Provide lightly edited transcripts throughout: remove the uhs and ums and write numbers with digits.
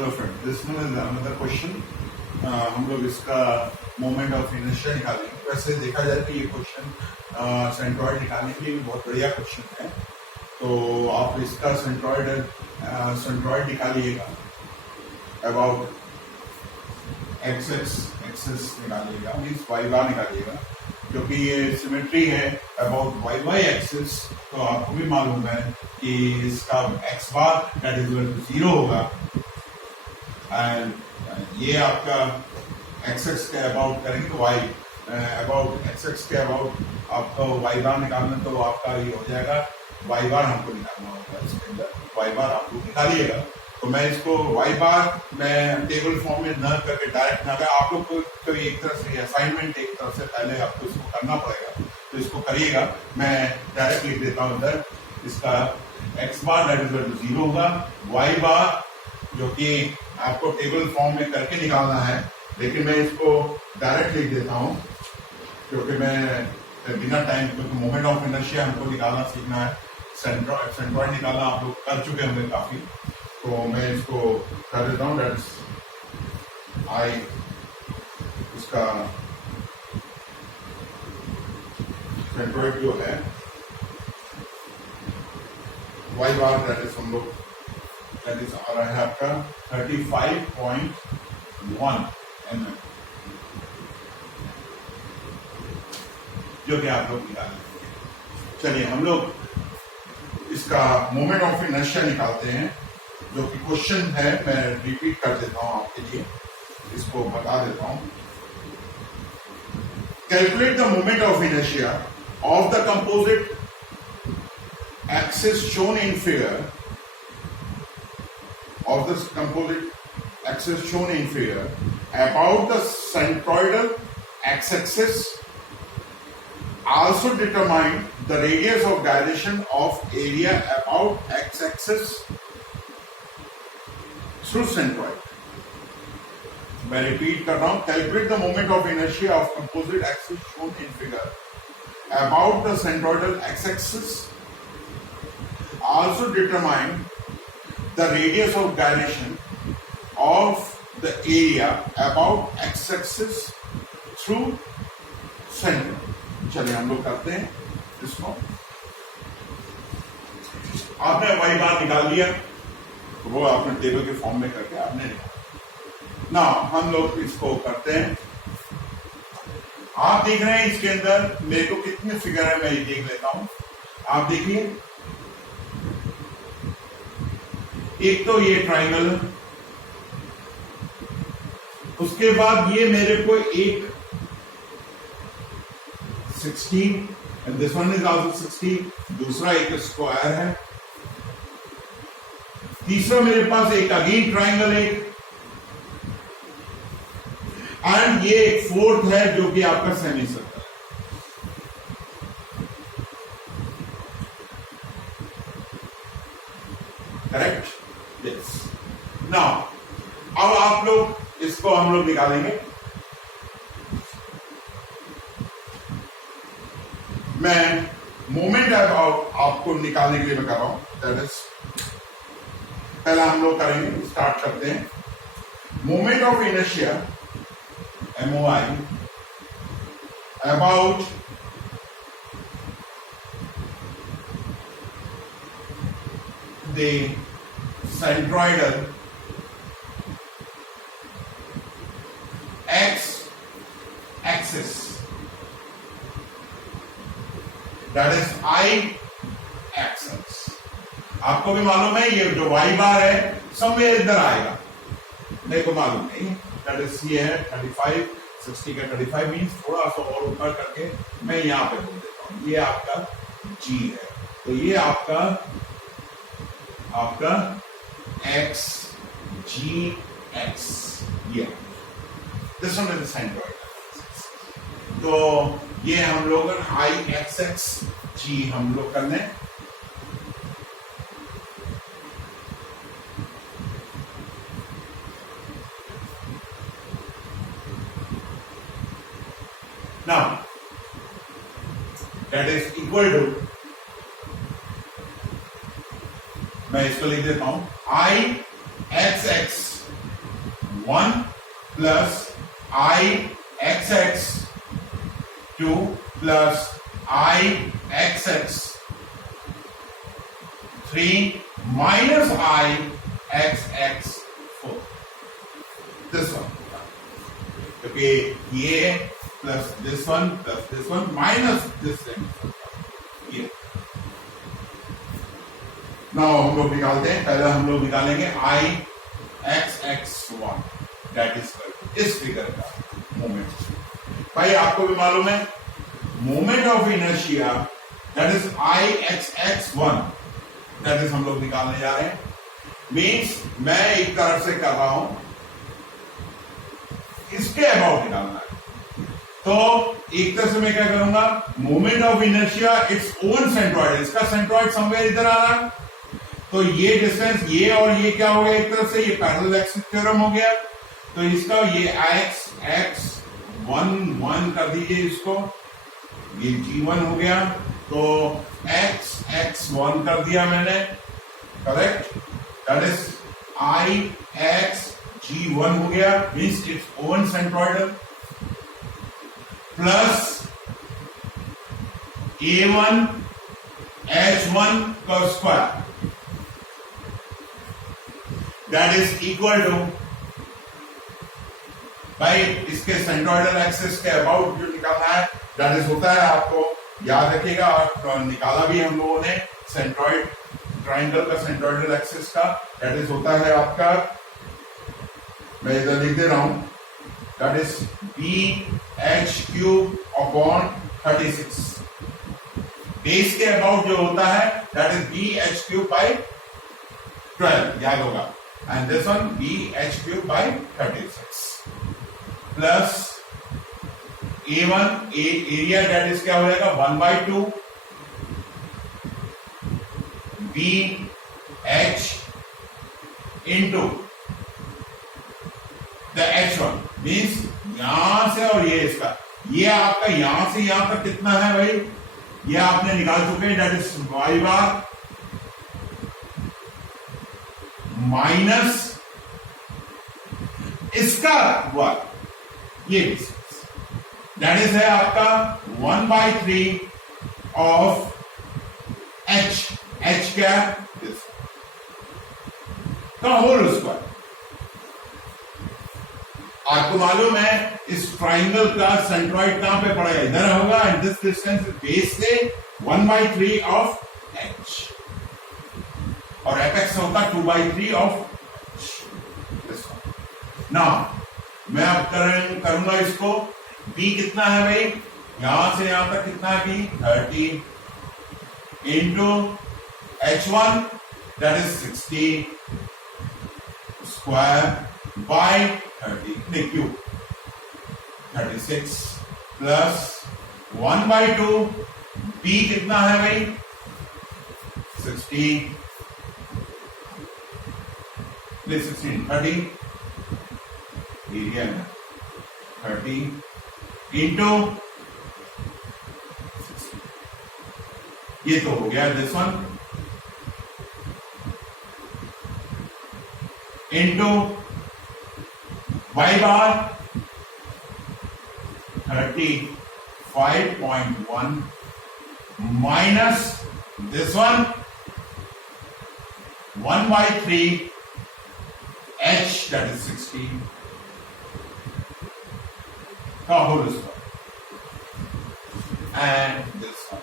Hello friend, this one is another question. हम लोग इसका मोमेंट ऑफ इनर्शिया निकालेंगे। वैसे देखा जाए तो ये क्वेश्चन सेंट्रॉइड निकालने के लिए भी बहुत बढ़िया क्वेश्चन है। तो आप इसका सेंट्रॉइड निकालिएगा अबाउट एक्सेस निकालिएगा, मीन्स वाई बार निकालिएगा, क्योंकि ये सिमेट्री है अबाउट वाई वाई एक्सिस। तो आपको भी मालूम है कि इसका x bar that is equal to 0 होगा, एंड ये आपका एक्स के अबाउट करेंगे तो वाई अबाउट एक्स के अबाउट आपको वाई बार निकालना, तो आपका ये हो जाएगा वाई बार हमको निकालना होगा। इसके अंदर वाई बार आप लोग निकालिएगा। तो मैं इसको वाई बार मैं टेबल फॉर्म में न करके डायरेक्ट ना, आप लोग को एक तरह से असाइनमेंट एक तरह से पहले आपको इसको करना पड़ेगा, तो इसको करिएगा। मैं डायरेक्ट लिख देता हूँ इधर, इसका x bar that is equal to 0 होगा, वाई बार जो कि आपको टेबल फॉर्म में करके निकालना है, लेकिन मैं इसको डायरेक्ट लिख देता हूँ क्योंकि मैं बिना टाइम, क्योंकि मोमेंट ऑफ इनर्शिया हमको निकालना सीखना है। सेंट्रॉइड निकालना आप लोग कर चुके होंगे काफी, तो मैं इसको कर देता हूँ। दैट्स आई, इसका सेंट्रॉइड जो है वाई बार दैट इज हम लोग दैट इज आ रहा है आपका 35.1 mm, जो कि आप लोग निकालेंगे। चलिए हम लोग इसका मोमेंट ऑफ इनर्शिया निकालते हैं, जो कि क्वेश्चन है। मैं रिपीट कर देता हूं आपके लिए, इसको बता देता हूं। Calculate the moment of inertia of the composite axis shown in figure of the composite axis shown in figure about the centroidal x-axis. Also determine the radius of gyration of area about x-axis through centroid. मैं repeat कर रहा हूं। Calculate the moment of inertia of composite axis shown in figure about the centroidal x-axis. Also determine the radius of gyration of the area about x-axis through center. चलिए हम लोग करते हैं इसको। आपने वाई बार निकाल लिया, तो वो आपने टेबल के फॉर्म में करके आपने निकाला ना। हम लोग इसको करते हैं। आप देख रहे हैं इसके अंदर मेरे को कितने फिगर है, मैं ये देख लेता हूं। आप देखिए, एक तो ये ट्राइंगल है, उसके बाद ये मेरे को एक 16 and this one is also 16, दूसरा एक स्क्वायर है, तीसरा मेरे पास एक अगेन ट्राइंगल एक, एंड ये एक फोर्थ है जो कि आपका semi circle. Correct? Yes. Now अब आप लोग इसको हम लोग निकालेंगे। मैं मोमेंट आपको निकालने के लिए मैं कर रहा हूं, दैट इज पहला हम लोग करेंगे, स्टार्ट करते हैं। Moment of inertia MOI about the centroidal x-axis, that is I-axis। आपको भी मालूम है ये जो y बार है समवेयर इधर आएगा, मेरे को मालूम नहीं। that is ये है 35, 60 का 35 मीन्स थोड़ा सा और ऊपर करके मैं यहां पे बोल देता हूं, ये आपका G है। तो ये आपका x G x, ये दिस वन इज सेंट्रॉइड। तो ये हम लोग I x x G हम लोग करने। Now that is equal to, मैं इसको लिख देता हूं, I x x 1 plus I xx 2 plus I xx 3 minus I xx 4. This one. क्योंकि ये plus this one minus this ये. नाउ हम लोग निकालते हैं. पहले हम लोग निकालेंगे I xx1 दैट इज इस फिगर का मोमेंट. भाई आपको भी मालूम है moment of inertia that is I xx1 that is हम लोग निकालने जा रहे हैं. मीन्स मैं एक तरफ से कर रहा हूं, इसके अबाउट निकालना है. तो एक तरफ से मैं क्या करूंगा, moment of inertia its own centroid, इसका सेंट्रॉइड समवेयर इधर आ रहा है. तो ये डिस्टेंस ये और ये क्या हो गया, एक तरफ से ये पैरेलल एक्सिस थ्योरम हो गया. तो इसका ये x 1 कर दीजिए इसको, ये g1 हो गया. तो x 1 कर दिया मैंने, correct. That is I x g1 हो गया, means its own centroidal, plus a1 h1 का square that is equal to, भाई इसके सेंट्रॉइडल एक्सिस के अबाउट जो निकालना है दैट इज होता है, आपको याद रखिएगा, निकाला भी हम लोगों ने सेंट्रॉइड ट्राइंगल का सेंट्रॉइडल एक्सिस का, दैट इज होता है आपका, मैं इधर लिख दे रहा हूं, that is BH³ upon 36. Base के अबाउट जो होता है दैट इज BH³ बाई 12, याद होगा. And this one BH³ by 36 plus A1 area that is क्या हो जाएगा 1/2 BH into the H1, means यहां से और ये इसका, ये आपका यहां से यहां तक कितना है भाई, ये आपने निकाल चुके हैं, that is y bar minus इसका वर्ग, ये डिस्टेंस दैट इज है आपका 1/3 ऑफ h क्या दिस का होल स्क्वायर. आपको मालूम है इस ट्राइंगल का सेंट्रॉइड कहां पे पड़ेगा, इधर होगा. एंड दिस डिस्टेंस बेस से 1/3 ऑफ h और एपेक्स होगा 2/3 ऑफ h. नाउ मैं अब करूंगा इसको, b कितना है भाई, यहां से यहां तक कितना है b 30 into h1 that is 60 square by 30 cube 36 plus 1/2 b कितना है भाई 60 16 30 एरिया में 30 इंटू ये तो हो गया this one into y bar 35.1 minus this one 1/3 h that is 60 का whole square and this one.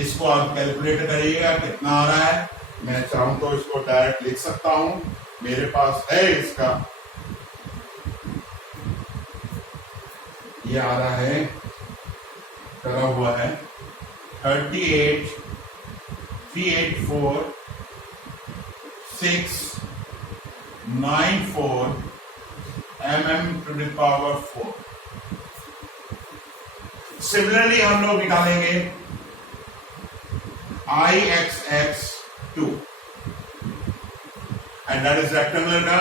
इसको आप कैलकुलेट करिएगा कितना आ रहा है. मैं चाहूं तो इसको डायरेक्ट लिख सकता हूं, मेरे पास है इसका, ये आ रहा है करा हुआ है 38,384,694 mm⁴. सिमिलरली हम लोग निकालेंगे IXX2 and that is rectangular का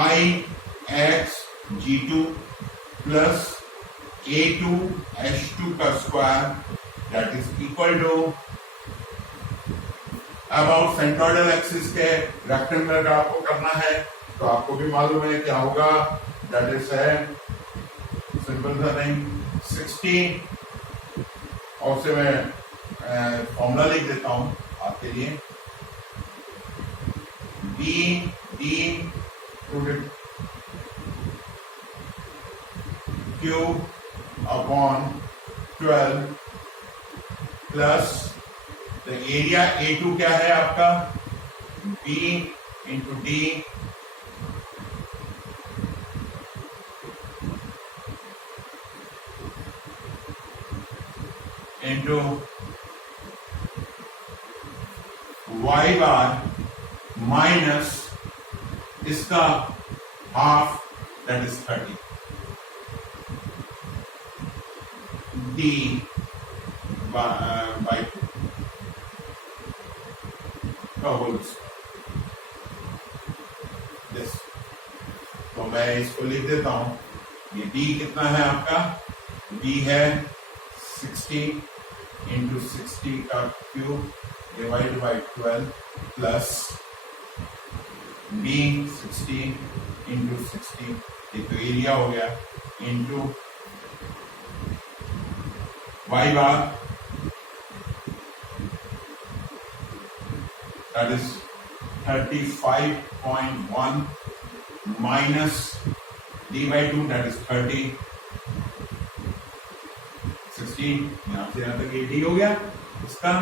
IXG2 plus A2H2 का square that is equal to about centroidal axis के रेक्टेंगल का आपको करना है तो आपको भी मालूम है क्या होगा, दैट इज है सिंपल सा नहीं 60 और से मैं फॉर्मूला लिख देता हूं आपके लिए, D to the cube upon 12 plus the area A2 क्या है आपका, B into D into Y bar minus इसका half that is 30 D by का होल दिस। तो मैं इसको लिख देता हूं, ये d कितना है आपका, d है 60 इंटू 60 का cube divide by 12 plus d 60 into 60 ये तो एरिया हो गया into Y bar that is 35.1 minus d by 2 that is 30 16 यहां से यहां तक ये d हो गया इसका,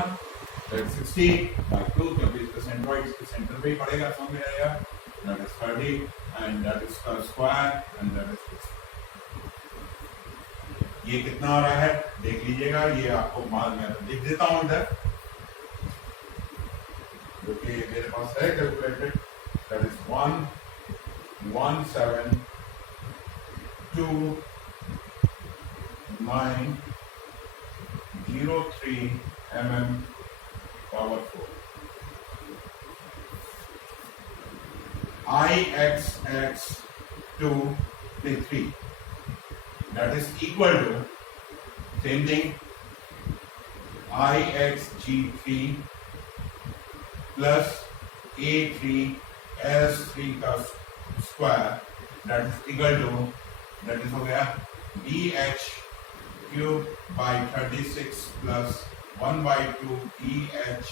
that is 60 by 2 क्योंकि इसका सेंट्रोइड इसके सेंटर पे ही पड़ेगा, समझ में आएगा, that is 30 and that is का square and that is this। ये कितना आ रहा है देख लीजिएगा, ये आपको मान में लिख देता हूं इधर जो कि मेरे पास है calculated, that is 1172903 mm power 4 IXX2 3 that is equal to same thing IXG3 plus A3 S3 का square that is equal to that is हो गया BH cube by 36 plus 1/2 BH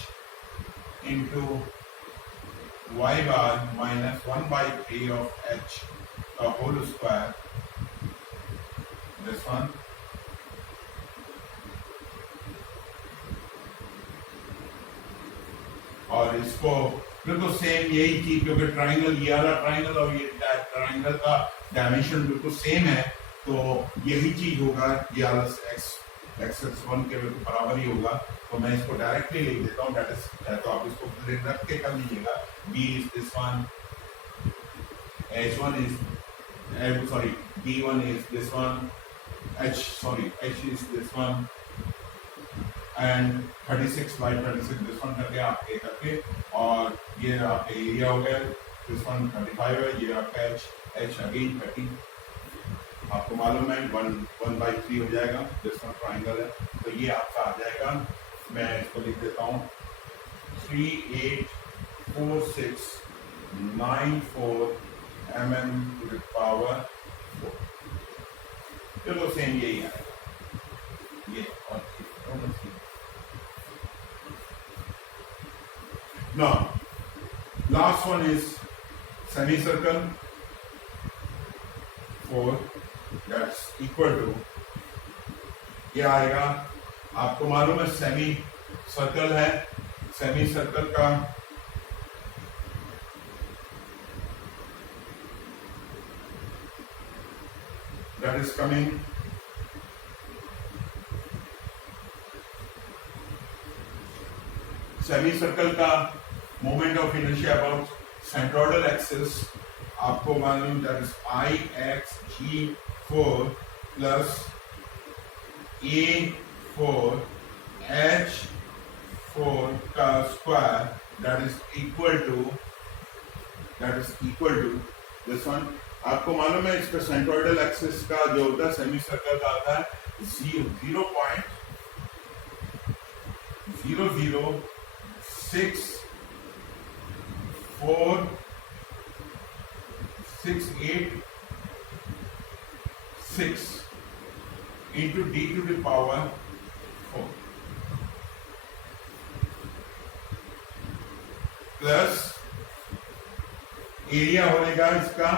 into Y bar minus 1/3 of H का whole square this one और इसको बिल्कुल same यही चीज क्योंकि ट्राइंगल ये वाला ट्राइंगल और ये ट्राइंगल का डायमेंशन बिल्कुल सेम है तो यही चीज होगा, ये वाला x1 के बराबर ही होगा। तो मैं इसको डायरेक्टली लिख देता हूँ, दैट इज तो आप इसको रख के कर लीजिएगा, b is this one, h1 is sorry b1 is this one, h is this one and 36 by 36 this one करके आप ये करके और ये आपका एरिया हो गया, दिस वन 35 है, ये आपका h अगेन 30 आपको मालूम है 1/3 हो जाएगा, दिस वन ट्राइंगल है तो ये आपका आ जाएगा, मैं इसको लिख देता हूँ 384694 mm to the power 4। चलो सेम यही आएगा ये और now last one is semicircle 4 that's equal to क्या आएगा, आपको मालूम है सेमी सर्कल है, सेमी सर्कल का that is coming semi circle का moment of inertia about centroidal axis आपको मालूम that is IXG4 plus A4 H4 का square that is equal to this one. आपको मालूम है इसका सेंट्रोइडल एक्सिस का जो होता है सेमी सर्कल का आता है 0.006 4 6 8 6 into d to the power 4 plus area होगा इसका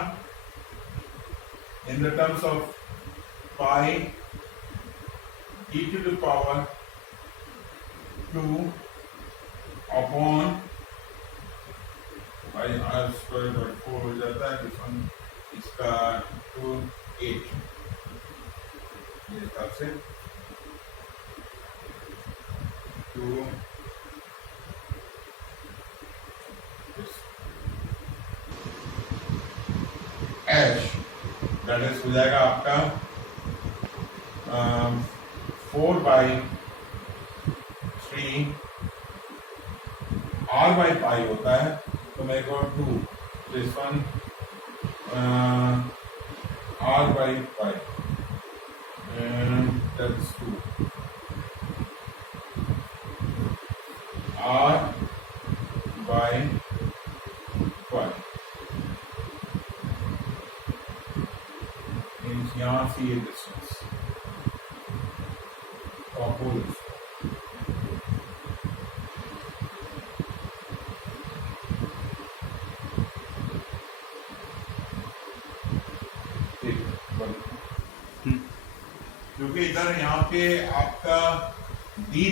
in the terms of pi e to the power 2 upon pi r square by 4 हो जाता है इसका 2 8 ये हिसाब से 2 एच दैट इज हो जाएगा आपका 4 बाई 3 r बाई पाई होता है तो मेरे को 2 this one r by pi that is 2 r by pi यहां से ये डिस्टेंस क्योंकि इधर यहाँ पे आपका डी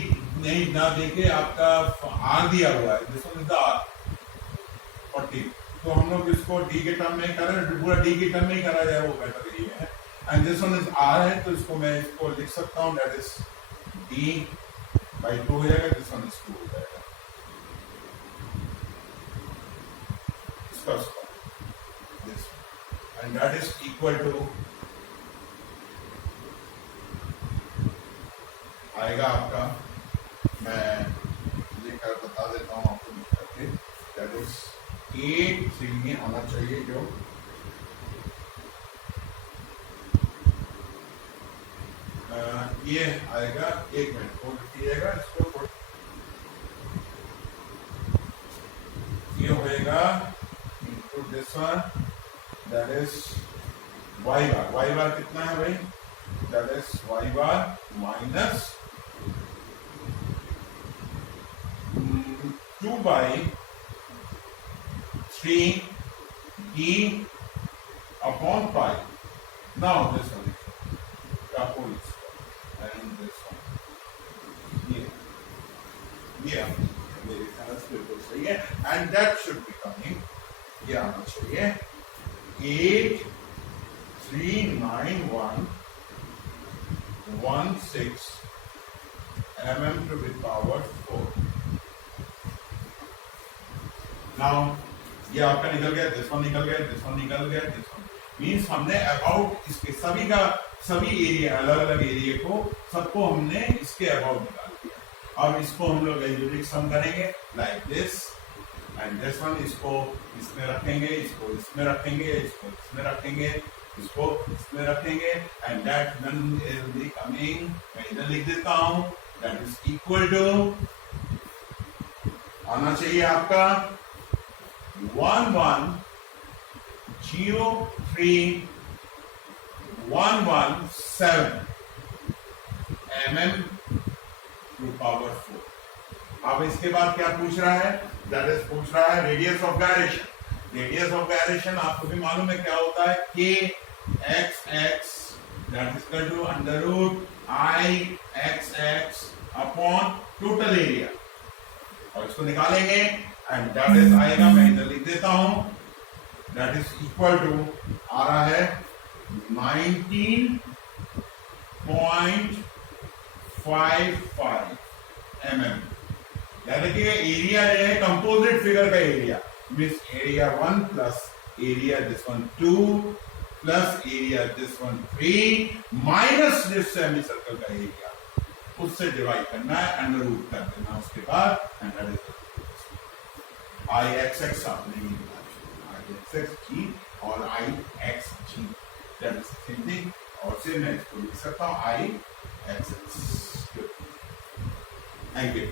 नहीं ना देके आपका आर दिया हुआ है जिसमें आर 40 तो हम लोग इसको डी के टर्म में कर रहे हैं पूरा डी के टर्म में ही करा जाए वो बेटर ये है and this one is R है तो इसको मैं इसको लिख सकता हूँ दैट इज डी बाई 2 हो जाएगा दिस वन इज 2 हो जाएगा इसका this and that is equal to आएगा आपका मैं लिखकर बता देता हूँ आपको लिख करके दैट इज 8 3 में आना चाहिए जो ये आएगा 1 मिनट और लिखिएगा इसको ये होएगा into this one that is y बार कितना है भाई that is y bar minus 2 by 3 d upon pi. Now this one, the whole square, and this one. Yeah, मेरे ख्याल से बिल्कुल सही है, and that should be coming. ये आना चाहिए 83916 mm to the power 4. Now ये आपका निकल गया, दिस वन निकल गया, दिस वन निकल गया, दिस वन मीन्स हमने अबाउट इसके सभी एरिया अलग अलग एरिया को सबको हमने इसके अबाउट निकाल दिया। अब इसको हम लोग एल्जेब्रिक सम करेंगे like this and this one इसको इसमें रखेंगे, इसको इसमें रखेंगे, इसको इसमें रखेंगे, इसको इसमें रखेंगे and that one will be coming, मैं इधर लिख देता हूं दैट इज इक्वल टू आना चाहिए आपका 1103,117 mm to power 4। अब इसके बाद क्या पूछ रहा है, दैट इज पूछ रहा है radius of gyration. Radius of gyration आपको भी मालूम है क्या होता है, k x x that is equal to under root I x x upon total area, और इसको निकालेंगे एंड दैट इज आएगा, मैं इधर लिख देता हूं, दैट इज इक्वल टू आ रहा है 19.55 mm। यानी कि एरिया है कंपोजिट फिगर का area, means area 1 plus area this one 2 plus area this one 3 minus this semi circle का एरिया, उससे डिवाइड करना है, अंडर रूट कर देना उसके बाद, and that is I x x आपने ही I x x g और I x g that is same thing, और फिर मैं इसको लिख सकता हूँ I x x। Thank you.